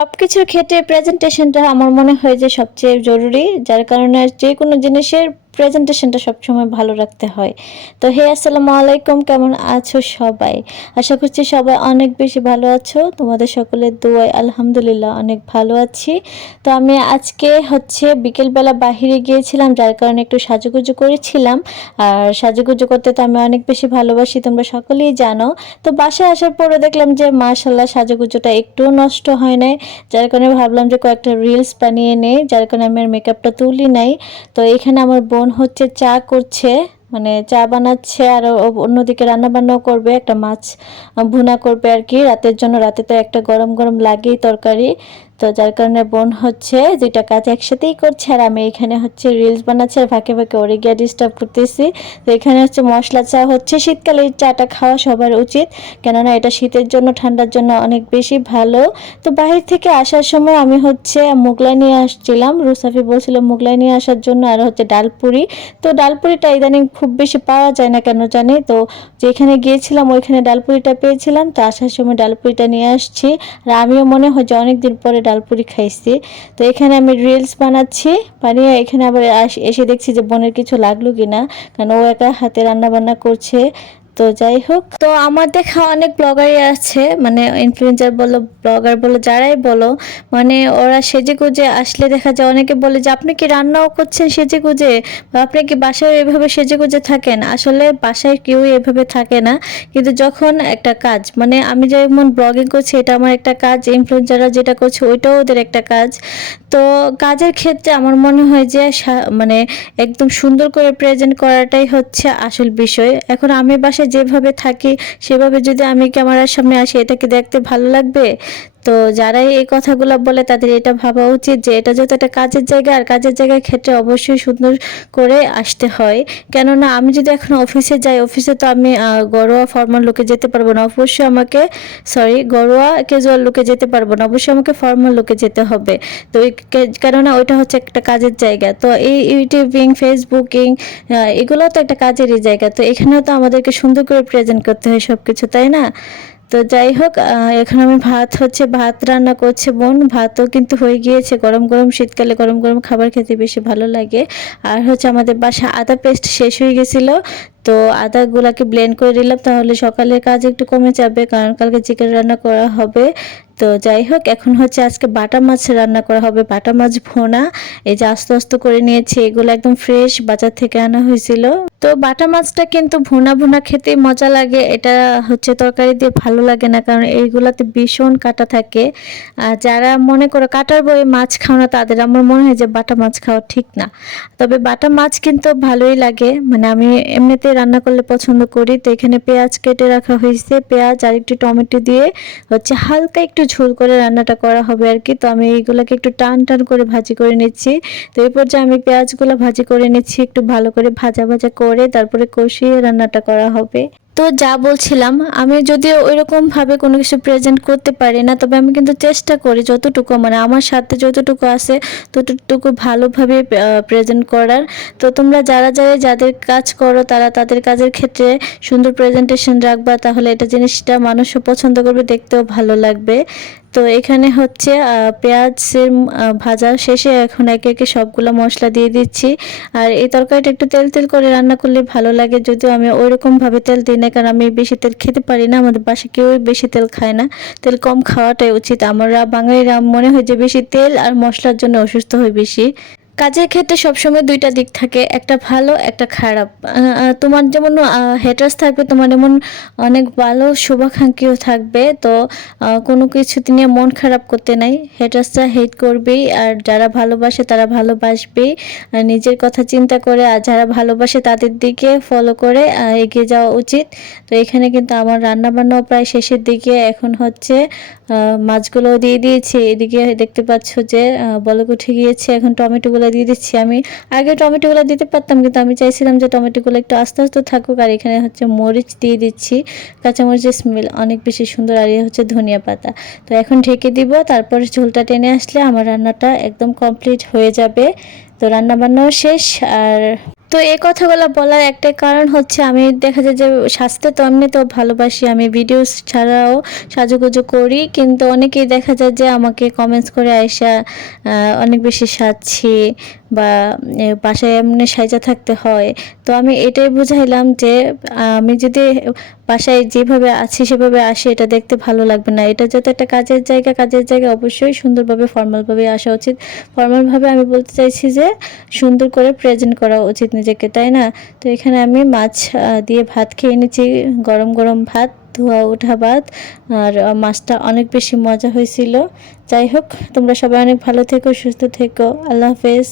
সব কিছুর ক্ষেত্রে প্রেজেন্টেশনটা আমার মনে হয় যে সবচেয়ে জরুরি, যার কারণে যে কোনো জিনিসের প্রেজেন্টেশনটা সবসময় ভালো রাখতে হয়। তো হে, আসসালামু আলাইকুম, কেমন আছো সবাই? আশা করছি সবাই অনেক বেশি ভালো আছো। তোমাদের সকলের দোয়ায় আলহামদুলিল্লাহ অনেক ভালো আছি। তো আমি আজকে হচ্ছে বিকেলবেলা বাহিরে গিয়েছিলাম, যার কারণে একটু সাজুগুজু করেছিলাম। আর সাজুগুজু করতে তো আমি অনেক বেশি ভালোবাসি, তোমরা সকলেই জানো। তো বাসায় আসার পরে দেখলাম যে মাশাল্লাহ সাজুগুজুটা একটু নষ্ট হয় নাই। যার কারণে ভাবলাম যে কয়েকটা রিলস বানিয়ে নেই, যার কারণে আমি আর মেকআপটা তুলি নাই। তো এখানে আমার বোন হচ্ছে চা করছে মানে চা বানাচ্ছে আর অন্যদিকে রান্নাবান্নাও করবে, একটা মাছ ভুনা করবে আর কি। রাতের জন্য রাতে তো একটা গরম গরম লাগেই তরকারি। তো যার কারণে বোন হচ্ছে দুইটা কাজ একসাথেই করছে, আর আমি এখানে হচ্ছে রিলস বানাচ্ছি আর ফাঁকে ফাঁকে ওরে গিয়ে ডিস্টার্ব করতেছি। তো এখানে হচ্ছে মশলা চা হচ্ছে, শীতকালে চাটা খাওয়া সবার উচিত, কেননা এটা শীতের জন্য, ঠান্ডার জন্য অনেক বেশি ভালো। তো বাহির থেকে আসার সময় আমি হচ্ছে মুগলাই নিয়ে আসছিলাম, রুসাফি বলছিল মুগলাই নিয়ে আসার জন্য, আর হচ্ছে ডালপুরি। তো ডালপুরিটা ইদানিং খুব বেশি পাওয়া যায় না কেন জানি, তো যেখানে গিয়েছিলাম ওইখানে ডালপুরিটা পেয়েছিলাম, তো আসার সময় ডালপুরিটা নিয়ে আসছি। আর আমিও মনে হয় যে অনেকদিন পরে ডালপুরি খাইছি। তো এখানে আমি রিলস বানাচ্ছি। বানিয়ে এখানে আবার এসে দেখছি যে বোনের কিছু লাগল কিনা। কারণ ও একা হাতে রান্না বান্না করছে। তো যাই হোক। তো আমার দেখা অনেক ব্লগারই আছে মানে ইনফ্লুয়েন্সার বলো ব্লগার বলো, যারাই বলো মানে ওরা সেজে গুজে আসলে দেখা যায় অনেকে বলে যে, আপনি কি রান্নাও করছেন সেজে গুজে বা আপনি কি বাসায় এভাবে সেজে গুজে থাকেন? আসলে বাসায় কেউ এভাবে থাকে না। কিন্তু যখন একটা কাজ মানে আমি যেমন ব্লগিং করছি, এটা আমার একটা কাজ ইনফ্লুয়েন্সাররা যেটা করছে, ওইটাও ওদের একটা কাজ। তো কাজের ক্ষেত্রে আমার মনে হয় যে মানে একদম সুন্দর করে প্রেজেন্ট করাটাই হচ্ছে আসল বিষয়। এখন আমি বাসায় যেভাবে থাকি সেভাবে যদি আমি ক্যামেরার সামনে আসি এটাকে দেখতে ভালো লাগবে? তো যারাই এই কথাগুলো বলে তাদের এটা ভাবা উচিত যে এটা যেহেতু একটা কাজের জায়গা, আর কাজের জায়গার ক্ষেত্রে অবশ্যই সুন্দর করে আসতে হয়। কেননা আমি যদি এখন অফিসে যাই, অফিসে তো আমি ঘরোয়া ফর্মাল লুকে যেতে পারব না। অবশ্যই আমাকে সরি ঘরোয়া ক্যাজুয়াল লুকে যেতে পারব না। অবশ্যই আমাকে ফর্মাল লুকে যেতে হবে। তো কেননা ওইটা হচ্ছে একটা কাজের জায়গা। তো এই ইউটিউবিং, ফেসবুকিং এগুলো তো একটা কাজেরই জায়গা। তো এখানেও তো আমাদেরকে সুন্দর করে প্রেজেন্ট করতে হয় সব কিছু তাই না? তো যাই হোক এখন আমি ভাত হচ্ছে, ভাত রান্না করছে বোন। ভাতও কিন্তু হয়ে গিয়েছে। গরম গরম শীতকালে গরম গরম খাবার খেতে বেশি ভালো লাগে। আর হচ্ছে আমাদের বাসা আদা পেস্ট শেষ হয়ে গেছিল। তো আদাগুলাকে ব্লেন্ড করে দিলাম তাহলে সকালের কাজ একটু কমে যাবে, কারণ কালকে চিকেন রান্না করা হবে। তো যাই হোক, এখন হচ্ছে আজকে বাটা মাছ রান্না করা হবে, বাটা মাছ ভোনা। এই যে আস্তে আস্তে করে নিয়েছি, এগুলো একদম ফ্রেশ বাজার থেকে আনা হয়েছিল। তো বাটা মাছটা কিন্তু ভোনা ভোনা খেতে মজা লাগে, এটা হচ্ছে তরকারি দিয়ে ভালো লাগে না, কারণ এইগুলাতে ভীষণ কাটা থাকে। আর যারা মনে করো কাটার বয়ে মাছ খাও না, তাদের আমার মনে হয় যে বাটা মাছ খাওয়া ঠিক না। তবে বাটা মাছ কিন্তু ভালোই লাগে মানে আমি এমনিতে রান্না করলে পছন্দ করি। তো এখানে পেঁয়াজ কেটে রাখা হয়েছে। পেঁয়াজ আর একটু টমেটো দিয়ে হচ্ছে হালকা একটু ঝোল করে রান্নাটা করা হবে আর কি। তো আমি এইগুলোকে একটু টান টান করে ভাজি করে নিচ্ছি। তো এই পর্যায়ে আমি পেঁয়াজগুলো ভাজি করে নিচ্ছি। একটু ভালো করে ভাজা ভাজা করে তারপরে কষিয়ে রান্নাটা করা হবে। তো যা বলছিলাম, আমি যদিও ওইরকমভাবে কোনো কিছু প্রেজেন্ট করতে পারি না, তবে আমি কিন্তু চেষ্টা করি যতটুকু মানে আমার সাথে যতটুকু আছে, ততটুকু ভালোভাবে প্রেজেন্ট করার। তো তোমরা যারা যারা যাদের কাজ করো, তারা তাদের কাজের ক্ষেত্রে সুন্দর প্রেজেন্টেশন রাখবা, তাহলে এটা জিনিসটা মানুষও পছন্দ করবে, দেখতেও ভালো লাগবে। তো এখানে হচ্ছে পেঁয়াজ পেঁয়াজের ভাজা শেষে এখন একে একে সবগুলো মশলা দিয়ে দিচ্ছি। আর এই তরকারিটা একটু তেল তেল করে রান্না করলে ভালো লাগে। যদিও আমি ওই রকমভাবে তেল দিই না, কারণ আমি বেশি তেল খেতে পারি না। আমাদের বাসায় কেউই বেশি তেল খায় না। তেল কম খাওয়াটাই উচিত। আমরা বাঙালিরা মনে হয় যে বেশি তেল আর মশলার জন্য অসুস্থ হয় বেশি। কাজের ক্ষেত্রে সবসময় দুইটা দিক থাকে, একটা ভালো, একটা খারাপ। তোমার যেমন হেটার্স থাকবে, তোমার যেমন অনেক ভালো শুভাকাঙ্ক্ষীও থাকবে, তো কোনো কিছু নিয়ে মন খারাপ করতে নাই। হেটার্সরা হেট করবেই, আর যারা ভালোবাসে তারা ভালোবাসবেই। নিজের কথা চিন্তা করে, আর যারা ভালোবাসে তাদের দিকে ফলো করে এগিয়ে যাওয়া উচিত। তো এখানে কিন্তু আমার রান্না বান্নাও প্রায় শেষের দিকে। এখন হচ্ছে মাছগুলো দিয়ে দিয়েছি। এদিকে দেখতে পাচ্ছ যে বলক উঠে গিয়েছে। এখন টমেটোগুলো দিয়ে দিচ্ছি আমি। আগে টমেটোগুলো দিতে পারতাম, কিন্তু আমি চাইছিলাম যে টমেটোগুলো একটু আস্তে আস্তে থাকুক, আর এখানে হচ্ছে মরিচ দিয়ে দিচ্ছি। কাঁচামরিচের স্মেল অনেক বেশি সুন্দর, আর এই হচ্ছে ধনিয়া পাতা। তো এখন ঢেকে দিব, তারপর ঝোলটা টেনে আসলে আমার রান্নাটা একদম কমপ্লিট হয়ে যাবে। তো রান্নাবান্নাও শেষ, আর তো এই কথাগুলো বলার একটা কারণ হচ্ছে আমি দেখা যায় যে স্বাস্থ্য তো এমনিতেও ভালোবাসি, আমি ভিডিও ছাড়াও সাজুগুজু করি, কিন্তু অনেকেই দেখা যায় যে আমাকে কমেন্টস করে আইসা অনেক বেশি সাজছি বা বাসায় এমনি সাজা থাকতে হয়। তো আমি এটাই বুঝাইলাম যে, আমি যদি বাসায় যেভাবে আছি, সেভাবে আসি, এটা দেখতে ভালো লাগবে না। এটা যত একটা কাজের জায়গা কাজের জায়গা অবশ্যই সুন্দরভাবে ফর্মালভাবে আসা উচিত। ফর্মালভাবে আমি বলতে চাইছি যে, সুন্দর করে প্রেজেন্ট করা উচিত নিজেকে, তাই না? তো এখানে আমি মাছ দিয়ে ভাত খেয়ে নিচ্ছি, গরম গরম ভাত, ধোয়া ওঠা ভাত, আর মাছটা অনেক বেশি মজা হয়েছিল। যাই হোক, তোমরা সবাই অনেক ভালো থেকো, সুস্থ থেকো। আল্লাহ হাফেজ।